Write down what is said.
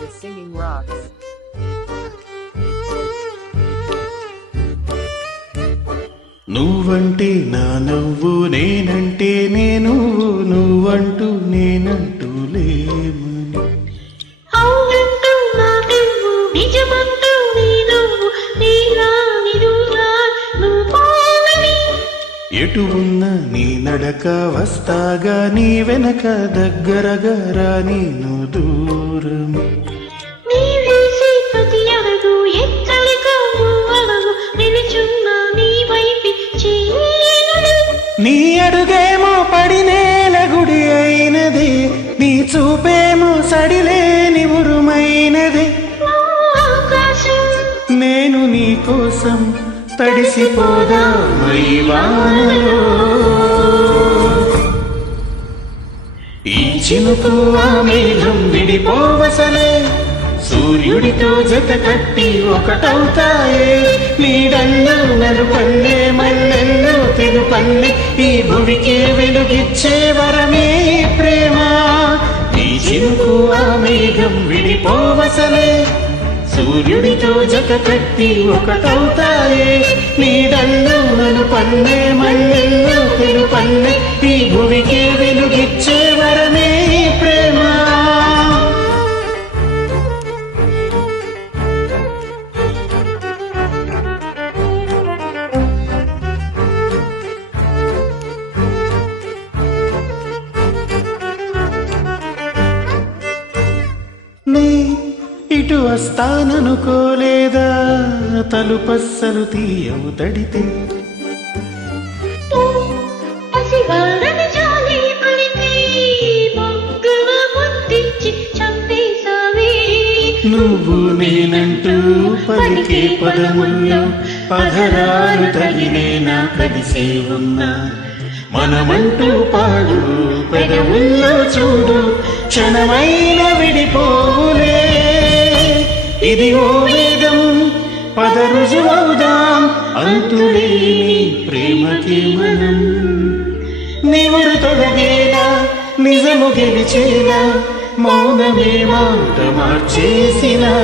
The singing rocks. నువ్వంటే నా నవ్వు, నేనంటే నేను, నువ్వంటూ నేనంటూ లేమని. అవునంటూ నా నువ్వు, నిజమంటూ నీ నువ్వు, నీలా నిరులా నువ్వు పోవని. ఎటు ఉన్న నీ నడక వస్తాగా, నీ వెనక దగ్గరగా రా నేను దూరం. నీ వేసే ప్రతి అడుగు ఎక్కడికో నువ్వడుగు, నిలుచున్నా నీ వైపి చేరేను. నీ అడుగేమో పడినేల గుడి అయినది, నీ చూపేమో సడిలేని ఉరుమైనది. ఆకాశం నేను నీ కోసం తడిసిపోదా మై వానలో. ఈ చినుకు ఆ మేఘం విడిపోవసలే, సూర్యుడితో జత కట్టి ఒకటవుతాయే. నీడల్లో నలుపల్లె మల్లెల్లో తెలుపల్లె, ఈ భువికే వెలుగిచ్చే వరమే ప్రేమ. ఈ చినుకు ఆ మేఘం విడిపోవసలే, సూర్యుడితో జత కట్టి ఒకటవుతాయే. నీడల్లో నలుపల్లె మల్లెల్లో తెలుపల్లె, ఈ భువికే వెలుగిచ్చే వరమే ప్రేమ. నీ ఇటు వస్తాననుకోలేదా, తలుపస్సలు తీయవు తడితే. పసివాడని జాలి పడితే మొగ్గల ముద్దిచ్చి చంపేశావే. నువ్వు నేనంటూ పలికే పదముల్లో పదరాలు తగిలే నా కలిసే ఉన్నా. మనమంటూ పాడు పెదవుల్లో చూడు, క్షణమైన విడిపోవులే. ఇది ఓ వేదం, పద రుజువవుదాం, అంతులేని ప్రేమకి మనం. నివురు తొలగేలా, నిజము గెలిచేలా, మౌనమే మాట మార్చేసినా.